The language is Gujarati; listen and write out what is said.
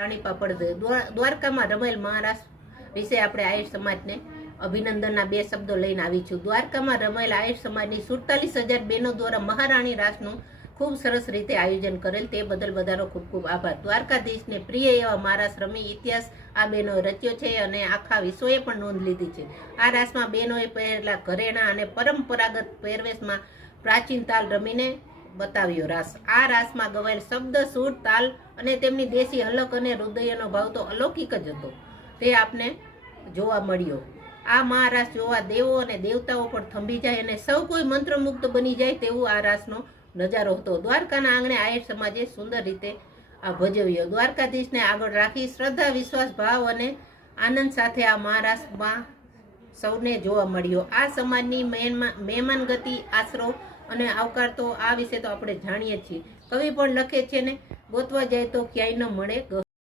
રાણી પાપડ દ્વારકામાં રમાયેલ મહારાસ વિશે આપણે આહિર સમાજને અભિનંદનના 2 શબ્દો લઈને આવી છું। દ્વારકામાં રમાયેલ આહિર સમાજની 47,000 બહેનો દ્વારા મહારાણી રાસનું ખૂબ સરસ રીતે આયોજન કરેલ, તે બદલ બધાનો ખૂબ ખૂબ આભાર। દ્વારકાધીશને પ્રિય એવા મહારાસ રમી ઇતિહાસ આ બહેનોએ રચ્યો છે અને આખા વિશ્વએ પણ નોંધ લીધી છે। આ રાસમાં બહેનોએ પહેરેલા ઘરેણાં અને પરંપરાગત પહેરવેશમાં પ્રાચીન તાલ રમીને બતાવ્યો રાસ। આ રાસમાં ગવાયેલ શબ્દ, સૂર, તાલ અને તેમની દેશી હલક અને હૃદયનો ભાવ તો અલૌકિક જ હતો, તે આપને જોવા મળ્યો। આ મહારાસ જોવા દેવો અને દેવતાઓ પણ થંભી જાય અને સૌ કોઈ મંત્રમુગ્ધ બની જાય તેવું આ રાસનો નજારો હતો। દ્વારકાના આંગણે આહિર સમાજે સુંદર રીતે આ ભજવ્યો। દ્વારકાધીશને આગળ રાખી શ્રદ્ધા, વિશ્વાસ, ભાવ અને આનંદ સાથે આ મહારાસમાં સૌને જોવા મળ્યો। આ સમાજની મહેમાનગતિ, આશરો અને આવકાર તો આ વિશે તો આપણે જાણીએ છીએ। કવિ પણ લખે છે ને, ગોતવા જાય તો ક્યાંય ન મળે।